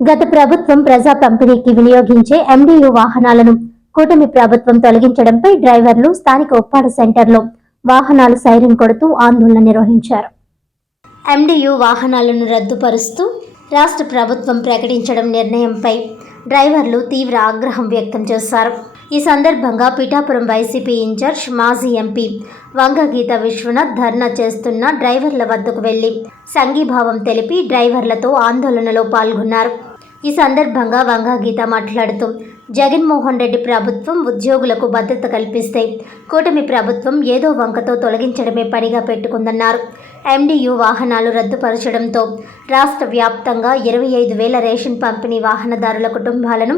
గత ప్రభుత్వం ప్రజా పంపిణీకి వినియోగించే ఎండియు వాహనాలను కూటమి ప్రభుత్వం తొలగించడంపై డ్రైవర్లు స్థానిక ఉప్పాడ సెంటర్లో వాహనాలు సైరన్ కొడుతూ ఆందోళన నిర్వహించారు. ఎండియు వాహనాలను రద్దుపరుస్తూ రాష్ట్ర ప్రభుత్వం ప్రకటించడం నిర్ణయంపై డ్రైవర్లు తీవ్ర ఆగ్రహం వ్యక్తం చేశారు. ఈ సందర్భంగా పిఠాపురం వైసీపీ ఇన్ఛార్జ్ మాజీ ఎంపీ వంగగీత విశ్వనాథ్ ధర్నా చేస్తున్న డ్రైవర్ల వద్దకు వెళ్లి సంఘీభావం తెలిపి డ్రైవర్లతో ఆందోళనలో పాల్గొన్నారు. ఈ సందర్భంగా వంగగీత మాట్లాడుతూ జగన్మోహన్ రెడ్డి ప్రభుత్వం ఉద్యోగులకు భద్రత కల్పిస్తే కూటమి ప్రభుత్వం ఏదో వంకతో తొలగించడమే పనిగా పెట్టుకుందన్నారు. ఎండియు వాహనాలు రద్దుపరచడంతో రాష్ట్ర వ్యాప్తంగా 25,000 రేషన్ పంపిణీ వాహనదారుల కుటుంబాలను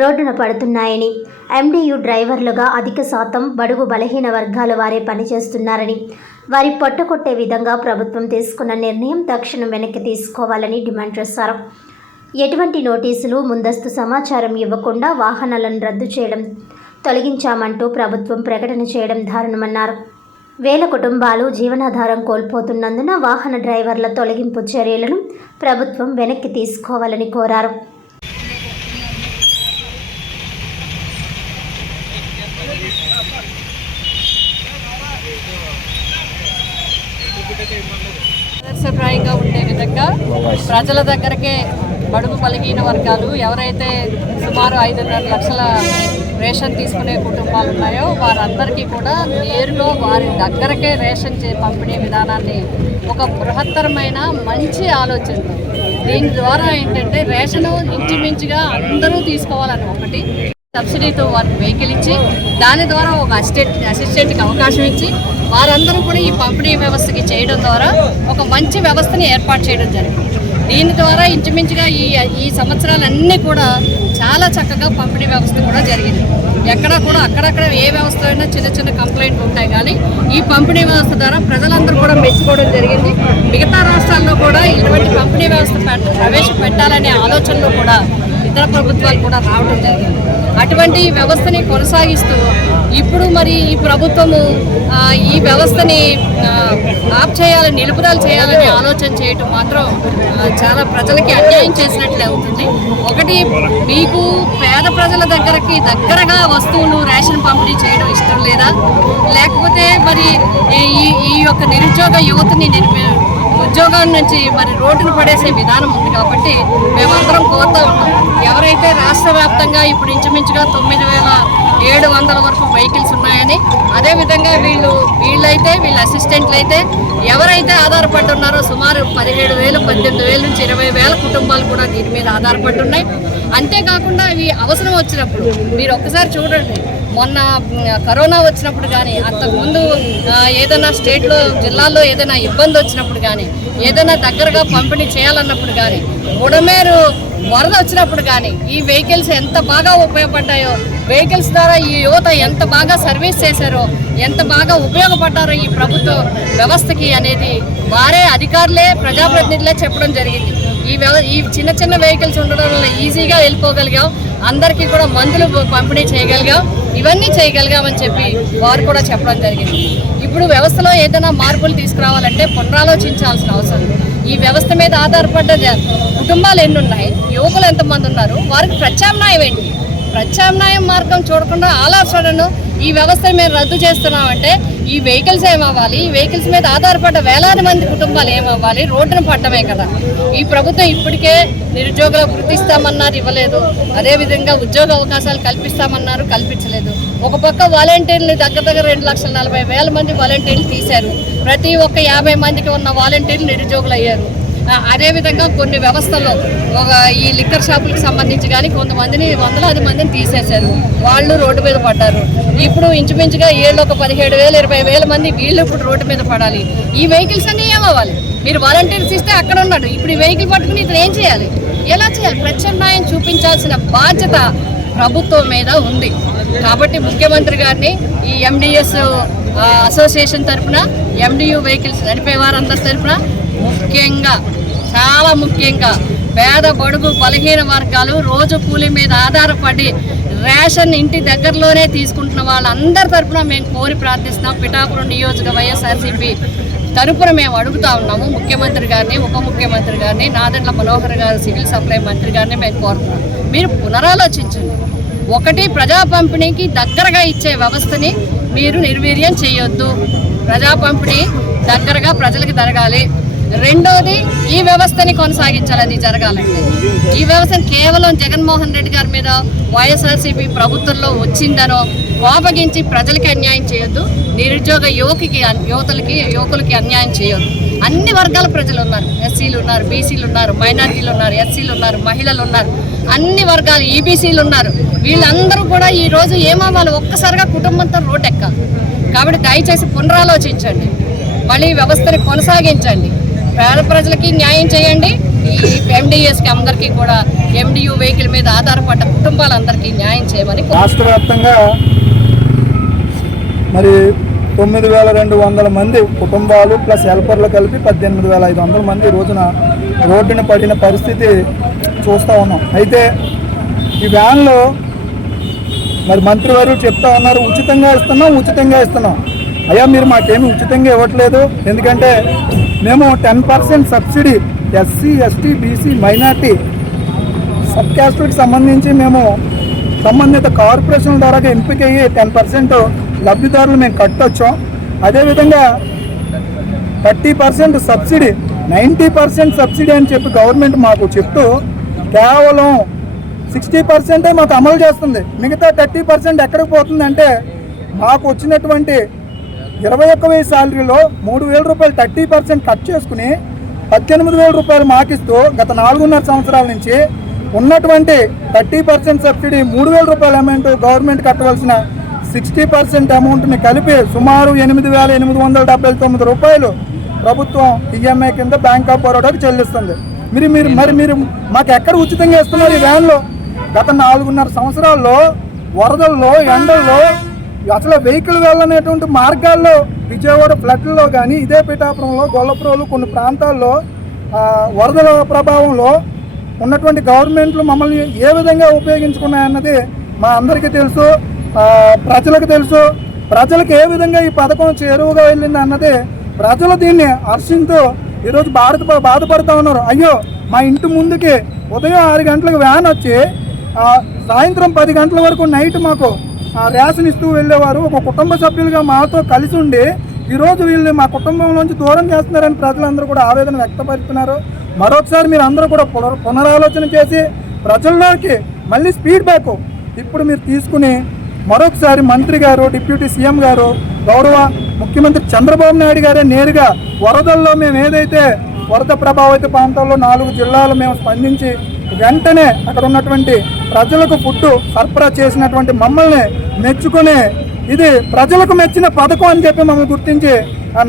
రోడ్డున పడుతున్నాయని, ఎండియు డ్రైవర్లుగా అధిక శాతం బడుగు బలహీన వర్గాల వారే పనిచేస్తున్నారని, వారి పొట్టకొట్టే విధంగా ప్రభుత్వం తీసుకున్న నిర్ణయం తక్షణం వెనక్కి తీసుకోవాలని డిమాండ్ చేశారు. ఎటువంటి నోటీసులు, ముందస్తు సమాచారం ఇవ్వకుండా వాహనాలను రద్దు చేయడం, తొలగించామంటూ ప్రభుత్వం ప్రకటన చేయడం దారుణమన్నారు. వేల కుటుంబాలు జీవనాధారం కోల్పోతున్నందున వాహన డ్రైవర్ల తొలగింపు చర్యలను ప్రభుత్వం వెనక్కి తీసుకోవాలని కోరారు. ఆదర్శప్రాయంగా ఉండే విధంగా ప్రజల దగ్గరకే బడుగు బలహీన వర్గాలు ఎవరైతే సుమారు 5.5 లక్షల రేషన్ తీసుకునే కుటుంబాలు ఉన్నాయో వారందరికీ కూడా నేరుగా వారి దగ్గరకే రేషన్ పంపిణీ విధానాన్ని ఒక బృహత్తరమైన మంచి ఆలోచన. దీని ద్వారా ఏంటంటే రేషను ఇంచుమించుగా అందరూ తీసుకోవాలని ఒకటి, సబ్సిడీతో వారికి వెహికల్ ఇచ్చి దాని ద్వారా ఒక అసిస్టెంట్కి అవకాశం ఇచ్చి వారందరూ కూడా ఈ పంపిణీ వ్యవస్థకి చేయడం ద్వారా ఒక మంచి వ్యవస్థని ఏర్పాటు చేయడం జరిగింది. దీని ద్వారా ఇంచుమించుగా ఈ సంవత్సరాలన్నీ కూడా చాలా చక్కగా పంపిణీ వ్యవస్థ కూడా జరిగింది. ఎక్కడా కూడా అక్కడక్కడ ఏ వ్యవస్థ అయినా చిన్న చిన్న కంప్లైంట్లు ఉంటాయి, కానీ ఈ పంపిణీ వ్యవస్థ ద్వారా ప్రజలందరూ కూడా మెచ్చుకోవడం జరిగింది. మిగతా రాష్ట్రాల్లో కూడా ఇటువంటి పంపిణీ వ్యవస్థ ప్రవేశపెట్టాలనే ఆలోచనలో కూడా ఇతర ప్రభుత్వాలు కూడా రావడం జరిగింది. అటువంటి వ్యవస్థని కొనసాగిస్తూ ఇప్పుడు మరి ఈ ప్రభుత్వము ఈ వ్యవస్థని ఆప్ చేయాలని, నిలుపుదల చేయాలని ఆలోచన చేయటం మాత్రం చాలా ప్రజలకి అన్యాయం చేసినట్లే అవుతుంది. ఒకటి, మీకు పేద ప్రజల దగ్గరగా వస్తువులు రేషన్ పంపిణీ చేయడం ఇష్టం లేదా, లేకపోతే మరి ఈ యొక్క నిరుద్యోగ యువతని ఉద్యోగాల నుంచి మరి రోడ్డును పడేసే విధానం ఉంది. కాబట్టి మేమందరం కోరుతూ ఉంటాం, ఎవరైతే రాష్ట్ర వ్యాప్తంగా ఇప్పుడు ఇంచుమించుగా 9,700 వరకు వెహికల్స్ ఉన్నాయని, అదేవిధంగా వీళ్ళ అసిస్టెంట్లు అయితే ఎవరైతే ఆధారపడి ఉన్నారో సుమారు 17,000, 18,000 నుంచి 20,000 కుటుంబాలు కూడా దీని మీద ఆధారపడి ఉన్నాయి. అంతేకాకుండా ఇవి అవసరం వచ్చినప్పుడు మీరు ఒక్కసారి చూడండి, మొన్న కరోనా వచ్చినప్పుడు కానీ, అంతకుముందు ఏదైనా స్టేట్లో జిల్లాల్లో ఏదైనా ఇబ్బంది వచ్చినప్పుడు కానీ, ఏదైనా దగ్గరగా పంపిణీ చేయాలన్నప్పుడు కానీ, బుడమేరు వరద వచ్చినప్పుడు కానీ ఈ వెహికల్స్ ఎంత బాగా ఉపయోగపడ్డాయో, వెహికల్స్ ద్వారా ఈ యువత ఎంత బాగా సర్వీస్ చేశారో, ఎంత బాగా ఉపయోగపడ్డారో ఈ ప్రభుత్వ వ్యవస్థకి అనేది వారే అధికారులే, ప్రజాప్రతినిధులే చెప్పడం జరిగింది. ఈ చిన్న చిన్న వెహికల్స్ ఉండడం వల్ల ఈజీగా వెళ్ళిపోగలిగాం, అందరికీ కూడా మందులు పంపిణీ చేయగలిగాం, ఇవన్నీ చేయగలిగామని చెప్పి వారు కూడా చెప్పడం జరిగింది. ఇప్పుడు వ్యవస్థలో ఏదైనా మార్పులు తీసుకురావాలంటే పునరాలోచించాల్సిన అవసరం. ఈ వ్యవస్థ మీద ఆధారపడ్డ కుటుంబాలు ఎన్ని ఉన్నాయి, యువకులు ఎంతమంది ఉన్నారు, వారికి ప్రత్యామ్నాయం ఏంటి? ప్రత్యామ్నాయం మార్గం చూడకుండా ఆలోచనను ఈ వ్యవస్థ మీద రద్దు చేస్తున్నామంటే ఈ వెహికల్స్ ఏమవ్వాలి, ఈ వెహికల్స్ మీద ఆధారపడ్డ వేలాది మంది కుటుంబాలు ఏమవ్వాలి, రోడ్డును పట్టమే కదా. ఈ ప్రభుత్వం ఇప్పటికే నిరుద్యోగులకు గుర్తిస్తామన్నారు, ఇవ్వలేదు. అదేవిధంగా ఉద్యోగ అవకాశాలు కల్పిస్తామన్నారు, కల్పించలేదు. ఒక పక్క వాలంటీర్లు దగ్గర 2,40,000 మంది వాలంటీర్లు తీశారు. ప్రతి ఒక్క 50 మందికి ఉన్న వాలంటీర్లు నిరుద్యోగులు అయ్యారు. అదేవిధంగా కొన్ని వ్యవస్థల్లో ఈ లిక్కర్ షాపులకు సంబంధించి కానీ కొంతమందిని, వందలాది మందిని తీసేశారు, వాళ్ళు రోడ్డు మీద పడ్డారు. ఇప్పుడు ఇంచుమించుగా ఏళ్ళు ఒక 17,000, 20,000 మంది వీళ్ళు ఇప్పుడు రోడ్డు మీద పడాలి. ఈ వెహికల్స్ అన్నీ ఏమవ్వాలి? మీరు వాలంటీర్స్ ఇస్తే అక్కడ ఉన్నాడు, ఇప్పుడు ఈ వెహికల్ పట్టుకుని ఇతను ఏం చేయాలి, ఎలా చేయాలి? ప్రత్యామ్నాయం చూపించాల్సిన బాధ్యత ప్రభుత్వం మీద ఉంది. కాబట్టి ముఖ్యమంత్రి గారిని ఈ ఎండిఎస్ అసోసియేషన్ తరఫున, ఎండియు వెహికల్స్ నడిపే వారందరి తరఫున చాలా ముఖ్యంగా పేద బడుగు బలహీన వర్గాలు రోజు కూలీ మీద ఆధారపడి రేషన్ ఇంటి దగ్గరలోనే తీసుకుంటున్న వాళ్ళందరి తరఫున మేము కోరి ప్రార్థిస్తున్నాం. పిఠాపురం నియోజక వైఎస్ఆర్సీపీ తరపున మేము అడుగుతా ఉన్నాము ముఖ్యమంత్రి గారిని, ఉప ముఖ్యమంత్రి గారిని, నాదెండ్ల మనోహర్ గారు సివిల్ సప్లై మంత్రి గారిని మేము కోరుతున్నాం. మీరు పునరాలోచించండి. ఒకటి, ప్రజా పంపిణీకి దగ్గరగా ఇచ్చే వ్యవస్థని మీరు నిర్వీర్యం చేయొద్దు. ప్రజా పంపిణీ దగ్గరగా ప్రజలకు జరగాలి. రెండోది, ఈ వ్యవస్థని కొనసాగించాలి. అది జరగాలంటే ఈ వ్యవస్థను కేవలం జగన్మోహన్ రెడ్డి గారి మీద వైఎస్ఆర్సీపీ ప్రభుత్వంలో వచ్చిందనో కోపగించి ప్రజలకి అన్యాయం చేయొద్దు. నిరుద్యోగ యువకులకి అన్యాయం చేయొద్దు. అన్ని వర్గాల ప్రజలు ఉన్నారు. ఎస్సీలు ఉన్నారు, బీసీలు ఉన్నారు, మైనార్టీలు ఉన్నారు, ఎస్సీలు ఉన్నారు, మహిళలు ఉన్నారు, అన్ని వర్గాలు, ఈబీసీలు ఉన్నారు. వీళ్ళందరూ కూడా ఈరోజు ఏమవ్వాలి, ఒక్కసారిగా కుటుంబంతో రోడ్డు ఎక్కాలి. కాబట్టి దయచేసి పునరాలోచించండి. మళ్ళీ వ్యవస్థని కొనసాగించండి. పేద ప్రజలకి న్యాయం చేయండి. ఈ ఎండిఎస్కి అందరికీ కూడా ఎండియు వెహికల్ మీద ఆధారపడ్డ కుటుంబాలందరికీ న్యాయం చేయమని రాష్ట్ర వ్యాప్తంగా మరి 9,200 మంది కుటుంబాలు ప్లస్ హెల్పర్లు కలిపి 18,500 మంది రోజున రోడ్డున పడిన పరిస్థితి చూస్తూ ఉన్నాం. అయితే ఈ వ్యాన్లో మరి మంత్రివర్యులు చెప్తా ఉన్నారు, ఉచితంగా ఇస్తున్నాం. అయ్యా, మీరు మాకేమీ ఉచితంగా ఇవ్వట్లేదు. ఎందుకంటే మేము 10% subsidy SC, ST, BC, minority sub క్యాస్టులకు సంబంధించి మేము సంబంధిత కార్పొరేషన్ ద్వారా ఎంపికయ్యి 10% లబ్ధిదారులు మేము కట్టొచ్చాం. అదేవిధంగా 30% సబ్సిడీ, 90% సబ్సిడీ అని చెప్పి గవర్నమెంట్ మాకు చెప్తూ కేవలం 60% మాకు అమలు చేస్తుంది. మిగతా 30% ఎక్కడికి పోతుందంటే మాకు వచ్చినటువంటి 21,000 శాలరీలో 3,000 రూపాయలు 30% కట్ చేసుకుని 18,000 రూపాయలు మాకిస్తూ గత 4.5 సంవత్సరాల నుంచి ఉన్నటువంటి 30% సబ్సిడీ 3,000 రూపాయల అమౌంట్ గవర్నమెంట్ కట్టవలసిన 60% అమౌంట్ని కలిపి సుమారు 8,879 రూపాయలు ప్రభుత్వం ఈఎంఐ కింద బ్యాంక్ ఆఫ్ బరోడాకి చెల్లిస్తుంది. మీరు మాకు ఎక్కడ ఉచితంగా ఇస్తున్నారు ఈ వ్యాన్లో? గత 4.5 సంవత్సరాల్లో వరదల్లో, ఎండల్లో, అసలు వెహికల్ వెళ్ళనేటువంటి మార్గాల్లో, విజయవాడ ఫ్లడ్లో కానీ, ఇదే పిఠాపురంలో, గొల్లపురంలో కొన్ని ప్రాంతాల్లో వరదల ప్రభావంలో ఉన్నటువంటి గవర్నమెంట్లు మమ్మల్ని ఏ విధంగా ఉపయోగించుకున్నాయన్నది మా అందరికీ తెలుసు, ప్రజలకు తెలుసు. ప్రజలకు ఏ విధంగా ఈ పథకం చేరువుగా వెళ్ళింది అన్నది ప్రజలు దీన్ని హర్షించూ ఈరోజు బాధపడుతూ ఉన్నారు. అయ్యో, మా ఇంటి ముందుకి ఉదయం 6 గంటలకు వ్యాన్ వచ్చి సాయంత్రం 10 గంటల వరకు నైట్ మాకు రేషన్ ఇస్తూ వెళ్ళేవారు. ఒక కుటుంబ సభ్యులుగా మాతో కలిసి ఉండి ఈరోజు వీళ్ళు మా కుటుంబంలోంచి దూరం చేస్తున్నారని ప్రజలందరూ కూడా ఆవేదన వ్యక్తపరుస్తున్నారు. మరొకసారి మీరు అందరూ కూడా పునరాలోచన చేసి ప్రజల్లోకి మళ్ళీ స్పీడ్ బ్యాక్ ఇప్పుడు మీరు తీసుకుని మరొకసారి మంత్రి గారు, డిప్యూటీ సీఎం గారు, గౌరవ ముఖ్యమంత్రి చంద్రబాబు నాయుడు గారే నేరుగా వరదల్లో మేము ఏదైతే వరద ప్రభావిత ప్రాంతాల్లో 4 జిల్లాలు మేము స్పందించి వెంటనే అక్కడ ఉన్నటువంటి ప్రజలకు ఫుడ్ సరఫరా చేసినటువంటి మమ్మల్ని మెచ్చుకుని ఇది ప్రజలకు మెచ్చిన పథకం అని చెప్పి మమ్మల్ని గుర్తించి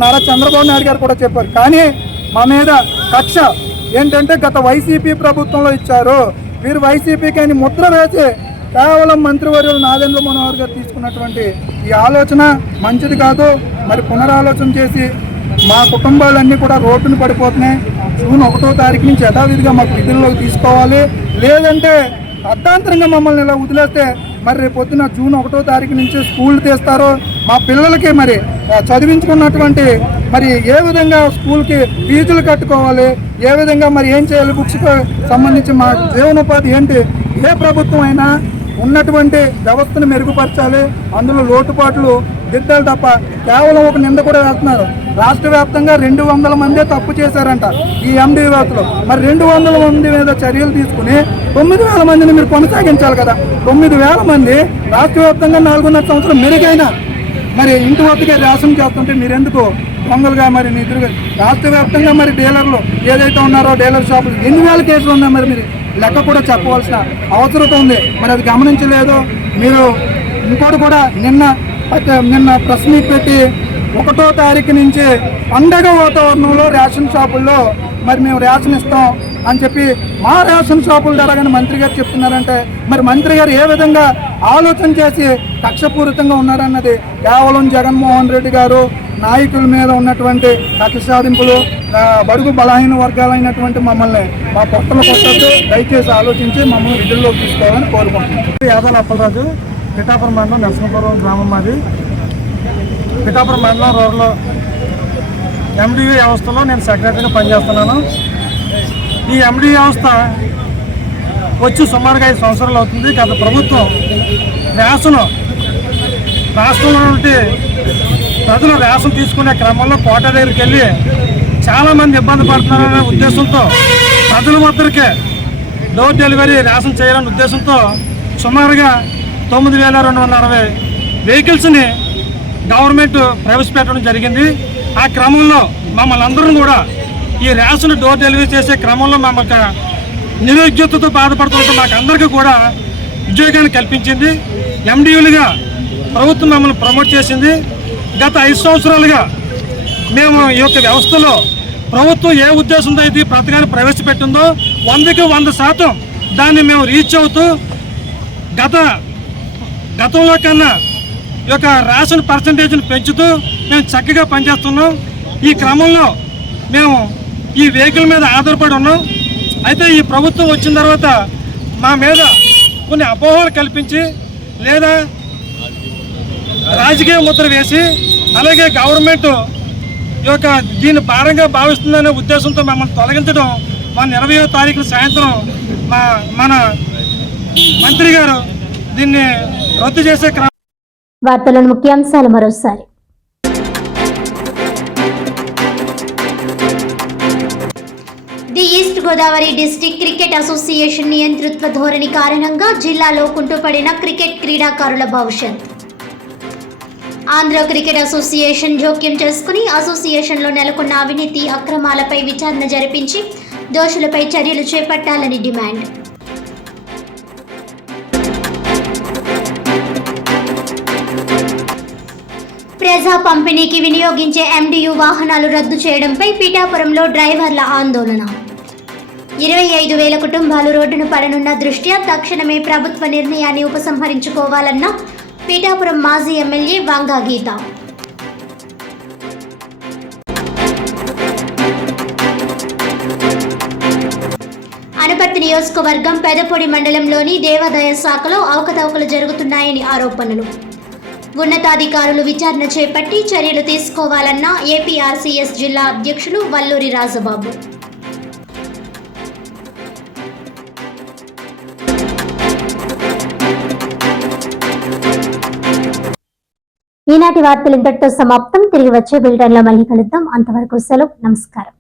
నారా చంద్రబాబు నాయుడు గారు కూడా చెప్పారు. కానీ మా మీద కక్ష ఏంటంటే గత వైసీపీ ప్రభుత్వంలో ఇచ్చారు, వీరు వైసీపీకి అని ముద్ర వేసి కేవలం మంత్రివర్యులు నాదెండ్ల మనోహర్ గారు తీసుకున్నటువంటి ఈ ఆలోచన మంచిది కాదు. మరి పునరాలోచన చేసి మా కుటుంబాలన్నీ కూడా రోడ్డును పడిపోతున్నాయి. జూన్ 1వ తారీఖు నుంచి యథావిధిగా మాకు విధుల్లోకి తీసుకోవాలి. లేదంటే అర్ధాంతరంగా మమ్మల్ని ఇలా వదిలేస్తే మరి రేపు పొద్దున జూన్ 1వ తారీఖు నుంచి స్కూల్ తీస్తారో మా పిల్లలకి మరి చదివించుకున్నటువంటి మరి ఏ విధంగా స్కూల్కి ఫీజులు కట్టుకోవాలి, ఏ విధంగా మరి ఏం చేయాలి, బుక్స్కి సంబంధించి మా జీవనోపాధి ఏంటి? ఏ ప్రభుత్వం అయినా ఉన్నటువంటి వ్యవస్థను మెరుగుపరచాలి, అందులో లోటుపాట్లు దిద్దాలి తప్ప కేవలం ఒక నింద కూడా వేస్తున్నారు. రాష్ట్ర వ్యాప్తంగా 200 మందే తప్పు చేశారంట ఈ ఎండి వ్యవస్థలో. మరి 200 మంది మీద చర్యలు తీసుకుని 9,000 మందిని మీరు కొనసాగించాలి కదా. 9,000 మంది రాష్ట్ర వ్యాప్తంగా 4.5 సంవత్సరం మెరుగైన మరి ఇంటి వద్దకే రేషన్ చేస్తుంటే మీరెందుకు దొంగలుగా మరి నిధులుగా రాష్ట్ర వ్యాప్తంగా మరి డీలర్లు ఏదైతే ఉన్నారో డీలర్ షాపులు 8,000 కేసులు ఉన్నాయి. మరి మీరు లెక్క కూడా చెప్పవలసిన అవసరం ఉంది. మరి అది గమనించలేదు మీరు. ఇంకోటి కూడా నిన్న ప్రెస్ మీట్ పెట్టి 1వ తారీఖు నుంచి పండగ వాతావరణంలో రేషన్ షాపుల్లో మరి మేము రేషన్ ఇస్తాం అని చెప్పి మా రేషన్ షాపుల ద్వారా కానీ మంత్రి గారు చెప్తున్నారంటే మరి మంత్రి గారు ఏ విధంగా ఆలోచన చేసి కక్షపూరితంగా ఉన్నారన్నది కేవలం జగన్మోహన్ రెడ్డి గారు నాయకుల మీద ఉన్నటువంటి కక్ష సాధింపులు, బడుగు బలహీన వర్గాలైనటువంటి మమ్మల్ని మా పొట్టలు కొట్టద్దు. దయచేసి ఆలోచించి మమ్మల్ని విధుల్లోకి తీసుకోవాలని కోరుకుంటున్నాం. యాదల అప్పలరాజు, పిఠాపురం మండలం నరసింహపురం గ్రామం మాది. పిఠాపురం మండలం రోడ్లో ఎండియు వ్యవస్థలో నేను సెక్రటరీగా పనిచేస్తున్నాను. ఈ ఎండియు వ్యవస్థ వచ్చి సుమారుగా 5 సంవత్సరాలు అవుతుంది. గత ప్రభుత్వం రేషన్ రాష్ట్రంలో నుండి ప్రజలు రేషన్ తీసుకునే క్రమంలో కోట దగ్గరికి వెళ్ళి చాలామంది ఇబ్బంది పడుతున్నారనే ఉద్దేశంతో ప్రజల వద్దరికే డోర్ డెలివరీ రేషన్ చేయాలనే ఉద్దేశంతో సుమారుగా 9,260 వెహికల్స్ని గవర్నమెంట్ ప్రవేశపెట్టడం జరిగింది. ఆ క్రమంలో మమ్మల్ని అందరం కూడా ఈ రేషన్ డోర్ డెలివరీ చేసే క్రమంలో మమ్మల్ని నిరుద్యోగతతో బాధపడుతుంటే మాకు అందరికీ కూడా ఉద్యోగాన్ని కల్పించింది. ఎండియూలుగా ప్రభుత్వం మమ్మల్ని ప్రమోట్ చేసింది. గత 5 సంవత్సరాలుగా మేము ఈ యొక్క వ్యవస్థలో ప్రభుత్వం ఏ ఉద్దేశంతో అయితే ఈ పథకాన్ని ప్రవేశపెట్టిందో 100కి 100% దాన్ని మేము రీచ్ అవుతూ గతంలో కన్నా ఈ యొక్క రేషన్ పర్సంటేజ్ని పెంచుతూ మేము చక్కగా పనిచేస్తున్నాం. ఈ క్రమంలో మేము ఈ వెహికల్ మీద ఆధారపడి ఉన్నాం. అయితే ఈ ప్రభుత్వం వచ్చిన తర్వాత మా మీద కొన్ని అపోహలు కల్పించి లేదా రాజకీయ ముద్ర వేసి అలాగే గవర్నమెంట్ ఈ యొక్క దీన్ని భారంగా భావిస్తుందనే ఉద్దేశంతో మమ్మల్ని తొలగించడం మన 20వ తారీఖున సాయంత్రం మన మంత్రి గారు దీన్ని రద్దు చేసే క్రమం. వార్తలను ముఖ్యాంశాలు మరోసారి. The east Godavari district cricket association నియంతృత్వ ధోరణి కారణంగా జిల్లాలో కుంటుపడిన క్రికెట్ క్రీడాకారుల భవిష్యత్. ఆంధ్ర క్రికెట్ అసోసియేషన్ జోక్యం చేసుకుని అసోసియేషన్లో నెలకొన్న అవినీతి అక్రమాలపై విచారణ జరిపించి దోషులపై చర్యలు చేపట్టాలని డిమాండ్. ప్రజా పంపిణీకి వినియోగించే ఎండియు వాహనాలు రద్దు చేయడంపై పిఠాపురంలో డ్రైవర్ల ఆందోళన. 25,000 కుటుంబాలు రోడ్డున పడనున్న దృష్ట్యా తక్షణమే ప్రభుత్వ నిర్ణయాన్ని ఉపసంహరించుకోవాలన్న పిఠాపురం మాజీ ఎమ్మెల్యే వాంగా గీత. అనపర్తి నియోజకవర్గం పెదపొడి మండలంలోని దేవాదాయ శాఖలో అవకతవకలు జరుగుతున్నాయని ఆరోపణలు. ఉన్నతాధికారులు విచారణ చేపట్టి చర్యలు తీసుకోవాలన్న ఏపీఆర్సీఎస్ జిల్లా అధ్యక్షులు వల్లూరి రాజబాబు. ఈనాటి వార్తలు ఇంతటితో సమాప్తం. తిరిగి వచ్చే బులెటిన్లో మళ్ళీ కలుద్దాం. అంతవరకు సెలవు. నమస్కారం.